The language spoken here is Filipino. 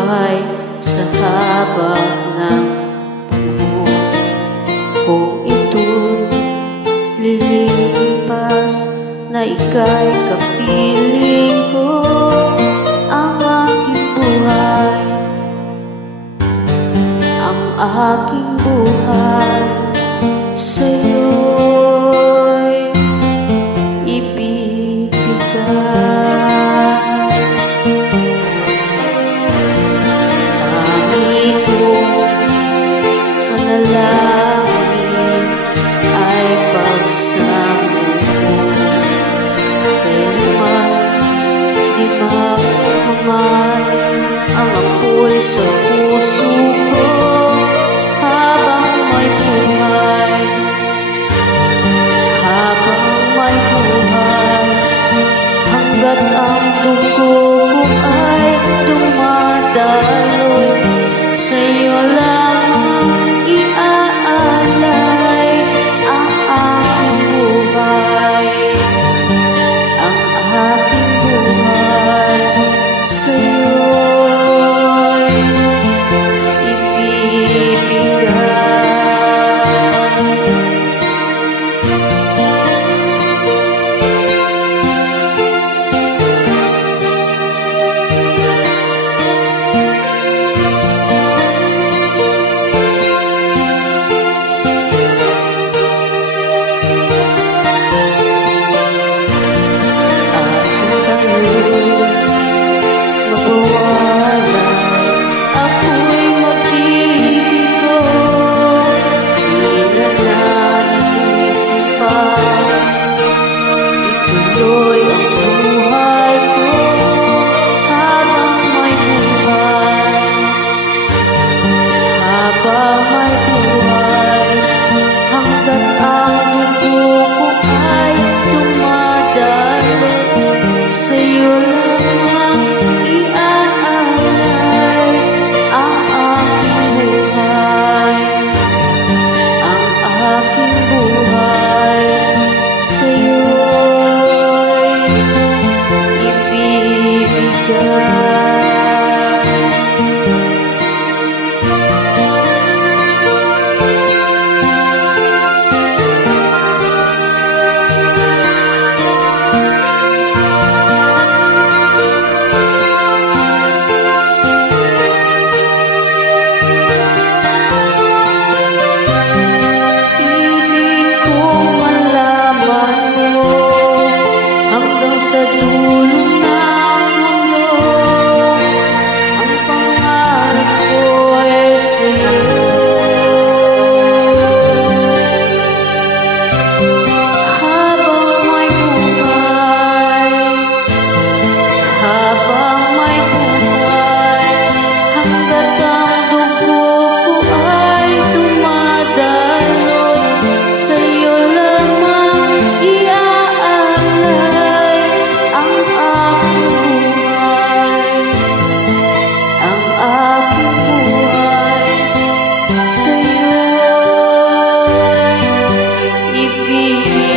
buhay sa haba ng panahon. Kung ito'y lilipas na ika'y kapiling ko, ang aking buhay, ang aking buhay sa'yo'y ibibigay. Tangi kong manalangin ay pagsamo mo, kailanman di magmamahal ang apoy sa puso ko. Habang may buhay, hanggat ang dugo ko ay dumadaloy, sa'yo lamang iaalay ang aking buhay, ang aking buhay sa'yo'y ibibigay. Habang may buhay, hanggat ang dugo ko ay dumadaloy, sa'yo lamang iaalay ang aking buhay, ang aking buhay sa'yo'y ibibigay. Sa dulo ng mundo, ang pangarap ko ay sa'yo. Habang may buhay, hanggat ang dugo ko ay dumadaloy, sa'yo lamang iaalay ang aking buhay sa'yo'y ibibigay.